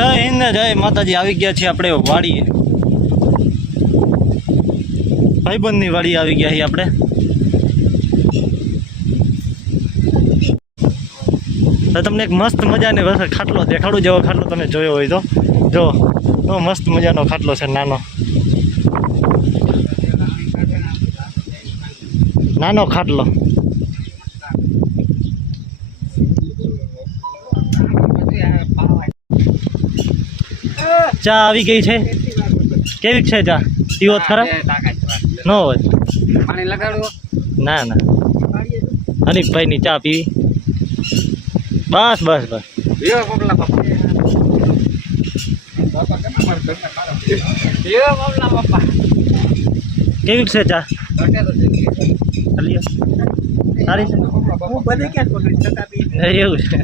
જય હિન્દ ને જય માતાજી. આવી ગયા છીએ આપણે વાડીએ, ભાઈબંધની વાડી આવી ગયા છીએ આપણે. તો તમને એક મસ્ત મજાની ખાટલો દેખાડું. જેવો ખાટલો તમે જોયો હોય તો જો મસ્ત મજાનો ખાટલો છે. નાનો ખાટલો. ચા આવી ગઈ છે. કેવી છે ચા? પીવો ખરા? ન હોય ના ના. હનીફભાઈની ચા પીવી. બસ બસ બસ. કેવી છે ચા? સારી છે. એવું છે.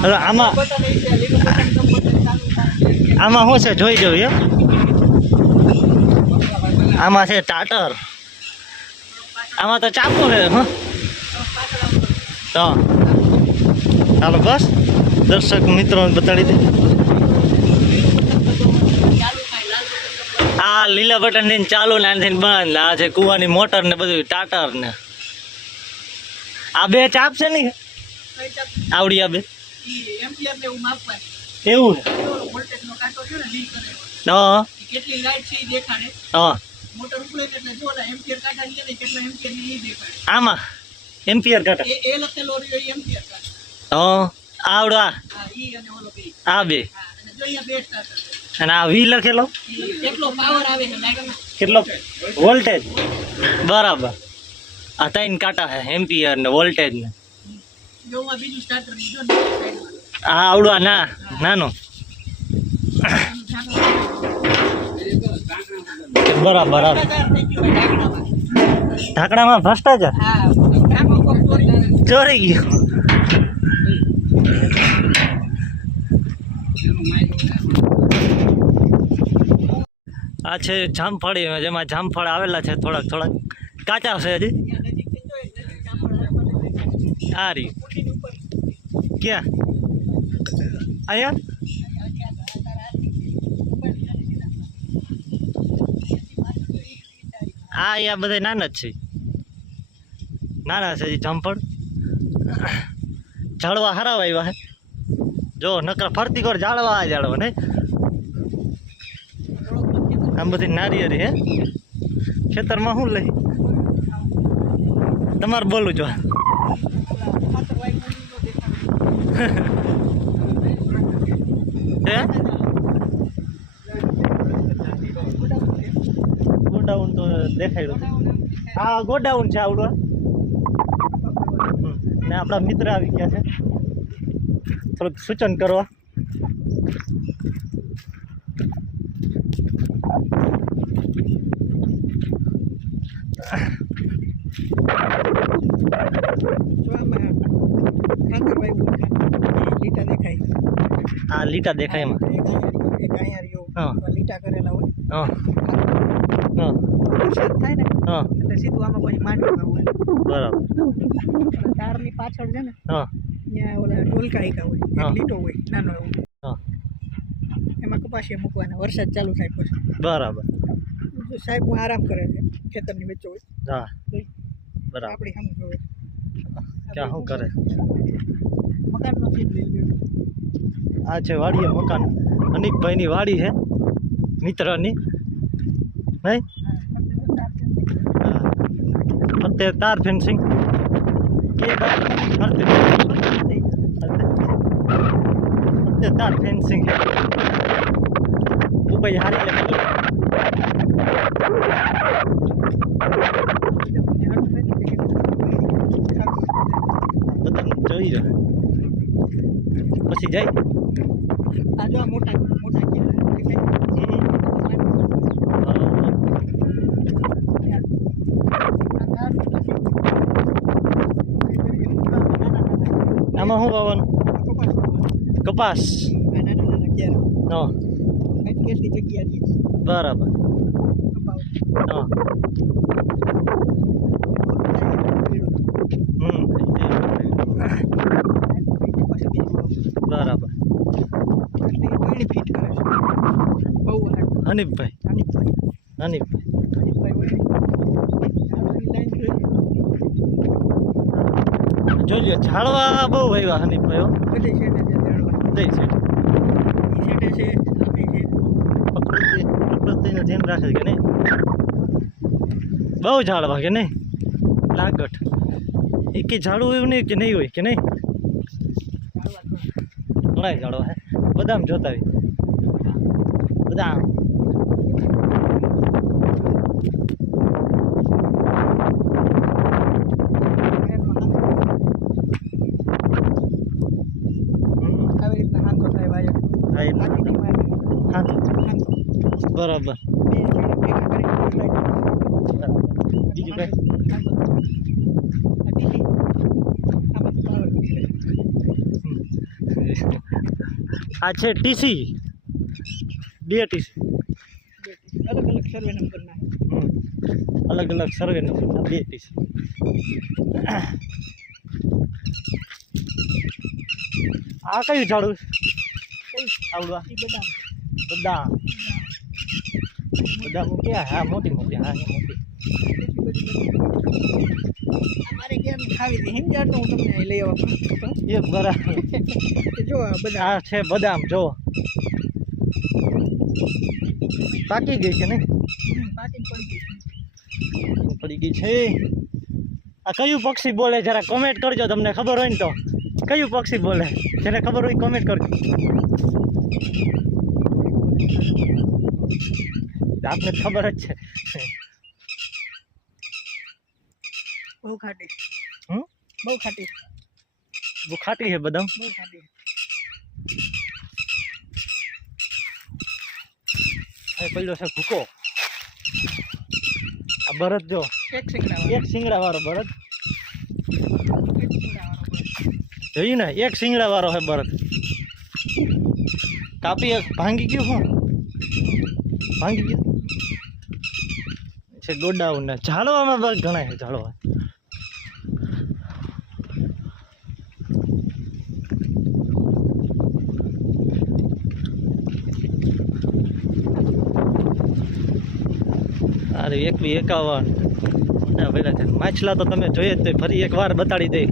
હવે આમાં શું છે જોઈ જવું એમ. આમાં છે ટાટર. આમાં તો ચાકુ છે. તો ચાલો બસ દર્શક મિત્રોને બતાડી દે. આ લીલા બટન થી ચાલુ ને આનાથી બંધ. આ છે કુવાની મોટર ને બધું ટાટર ને. આ બે ચાપ છે ને આવડી. આ બે એવું આમાં એમ્પિયર કાંટા આવડો. આ બે અને આ વી લખેલો કેટલો વોલ્ટેજ. બરાબર. આ ત્રણ કાંટા છે એમ્પિયર ને વોલ્ટેજ ને. હા આવડવા ના નાનો. બરાબર. ઢાંકણામાં ભ્રષ્ટાચાર ચોરી ગયો. આ છે જામફળી, જેમાં જામફળ આવેલા છે. થોડાક કાચા છે હજી. આ રી ક્યાં? અહીંયા અહીંયા બધા નાના જ છે. નાના છે જામફળ. ઝાડવા હારા આવ્યા છે. જો નકરા ફરતી કર ઝાડવા ને આમ બધી નારિયેરી હે. ખેતરમાં શું લઈ તમારે બોલું જો. ગોડાઉન તો દેખાયું. હા ગોડાઉન છે આવડવા. ને આપણા મિત્ર આવી ગયા છે થોડુંક સૂચન કરવા. હા લીટા દેખાય એમાં. લીટા કરેલા હોય. વરસાદ થાય ને એટલે સીધું આમાં પછી માંડવામાં હોય. બરાબર. તારની પાછળ છે ને ત્યાં ઓલા ઢોલકા એકા હોય. લીટો હોય નાનો એવો. એમાં કપાસિયા મૂકવાના. વરસાદ ચાલુ થાય પછી. બરાબર. સાહેબ હું આરામ કરે છે ખેતરની વચ્ચે હોય. હા બરાબર. આપણી સામે જોવે ક્યાં શું કરે. મકાનનો સીટ લઈ લ્યો. આ છે વાડીએ મકાન. અનિકભાઈની વાડી છે મિત્રની. નહીં ફરતે તાર ફેન્સિંગ. ફરતે તાર ફેન્સિંગ ઉપાય હારી લાગે. બધાને જોઈ જાય પછી જાય. આ જો મોટા આમાં શું વાવવાનું? કપાસ. બરાબર. હનીફભાઈ હનીફભાઈ હનીફભાઈ ચાલવાની લાઈન જોઈ જોજો ઝાડવા બહુ વાવ્યા હનીફભાઈ હો. બધી શેડે છે ઝાડવા દઈ છે ઈ શેડે છે સામે છે પ્રકૃતિનું ધ્યાન રાખે છે કે નહીં બહુ ઝાડવા કે નહીં લાગટ એક ઝાડવું એવું નહીં કે નહીં હોય કે નહીં ઘણા ઝાડવા હે બદામ જોતા હોય બદામ આવી રીતના હાંધો થાય વાયર હા લાકડીની વાયર હા હાંધો બરાબર બે છેડે ભેગા કરીને બીજું કઈ આ છે ટીસી બે ટીસી અલગ અલગ સર્વે નંબર ના અલગ અલગ સર્વે નંબર બે ટીસી આ કયું ઝાડું આવડવા એ બદામ બદામ બદામ ક્યાં હા મોટી મોટી હા મોટી અમારે કેમ ખાવી હતી હિંજાડ તો હું તમને અહીં લઈ આવવા એ બરાબર જો આ બધા આ છે બદામ જો પાકી ગઈ છે ને પાકી પડી ગઈ પડી ગઈ છે આ કયું પક્ષી બોલે જરા કોમેન્ટ કરજો તમને ખબર હોય ને તો કયું પક્ષી બોલે જેને ખબર હોય કોમેન્ટ કરજો આપને ખબર જ છે બહુ ખાટી હમ બહુ ખાટી બહુ ખાટી છે બદામ બહુ ખાટી એ પડ્યો છે ભૂકો આ બરદ જો એક સિંગડા એક શિંગડા વાળો બરદ એક સિંગડા વાળો જોયું ને એક શિંગડા વાળો છે બરદ કાપી એક ભાંગી ગયું શું ભાંગી ગયું છે ગોડાઉન ને ઝાડવામાં બસ ઘણા છે ઝાડવા અરે એકવી 51 મોટા ભેગા છે માછલા તો તમે જોઈએ જ તો ફરી એકવાર બતાડી દઈ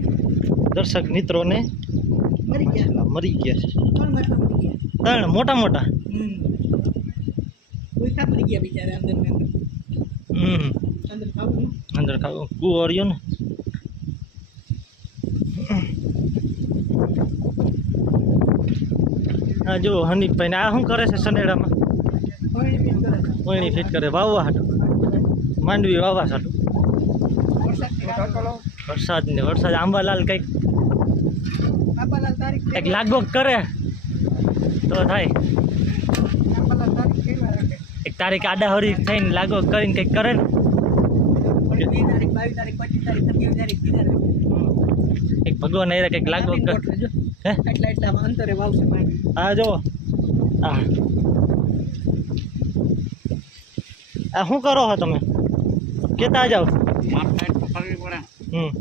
દર્શક મિત્રોને મરી ગયા મરી ગયા છે કોણ માથા મરી ગયા ત્રણ મોટા મોટા ઉલટા મરી ગયા બિચારા અંદર ને અંદર ખાવું અંદર ખાવું કુંવરિયો ને હા જો હનીફભાઈ ને આ શું કરે છે સનેડામાં પાણી પીને કરે છે કોઈની ફિટ કરે વાવવા હાટું માંડવી વાવવા હાટું વરસાદ વરસાદ આંબાલાલ કંઈક બાપાલાલ તારીખ કંઈક લાગવગ કરે તો થાય બાપાલાલ તારીખ કેવા રાખે એક તારીખ આડાહરી થઈને લાગવગ કરીને કંઈક કરે ને 20 તારીખ 22 તારીખ 25 તારીખ 27 તારીખ કીધા રાખે એક ભગવાન એ કંઈક લાગવગ કરે હે એટલા એટલામાં અંતરે વાવશે પાણી હા જો હા આ શું કરો છો તમે કેતા જાઓ હમ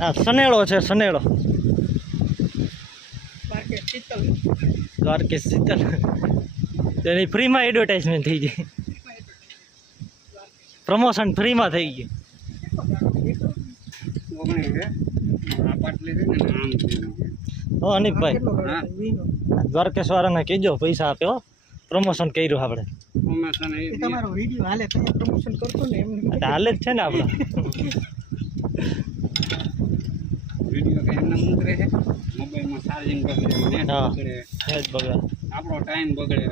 હા સનેડો છે સનેડો બાકી શીતલ દ્વારકેશ શીતલ તેની ફ્રીમાં એડવર્ટાઇઝમેન્ટ થઈ ગઈ પ્રમોશન ફ્રીમાં થઈ ગયું અનિકભાઈ દ્વારકેશ વાળાને કહેજો પૈસા આપે હો પ્રમોશન કર્યું આપણે તમારો વિડીયો હાલે તમે પ્રમોશન કરશો ને એમને હાલે જ છે ને આપણે વિડીયો કે એમને મૂકરે છે મોબાઈલમાં ચાર્જિંગ બગડે નેટ હા. બગડે એ જ બગડે આપણો ટાઈમ બગડે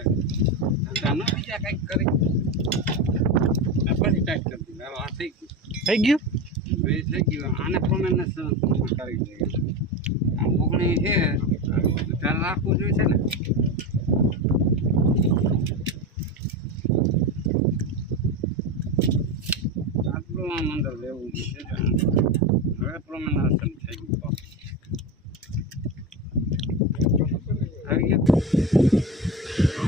આમાં બીજા કંઈક કરી આ પછી ટાઈટ કરી દીધું હાલો આ થઈ થઈ ગયું ગયું એ થઈ ગયું આને પ્રમાણે કરી દઈએ આ મોગણી છે ધ્યાન રાખવું જોઈએ છે ને આટલું આમ અંદર લેવું જોઈએ હવે પ્રમાણે થઈ ગયું આવી ગયા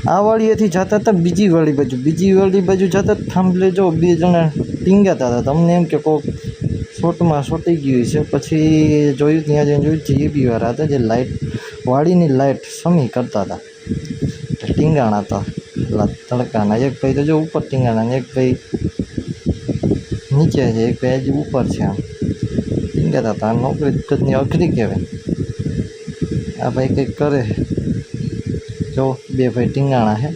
આ વાળીએથી જતા હતા બીજી વાળી બાજુ જતા થાંભલે જો બે જણા ટીંગાતા હતા તમને એમ કે કોક શોર્ટમાં શોટી ગયું છે. પછી જોયું ત્યાં જઈને જોયું જીબી વાળા હતા જે લાઇટ વાડીની લાઇટ સમી કરતા હતા. ટીંગાણા હતા પેલા તડકાના. એક ભાઈ તો જો ઉપર ટીંગાણા ને એક ભાઈ નીચે છે, એક ભાઈ હજી ઉપર છે. આમ ટીંગાતા હતા. નોકરી ઘરની અઘરી કહેવાય. આ ભાઈ કંઈક કરે જો બે ભાઈ ટીંગાણા છે.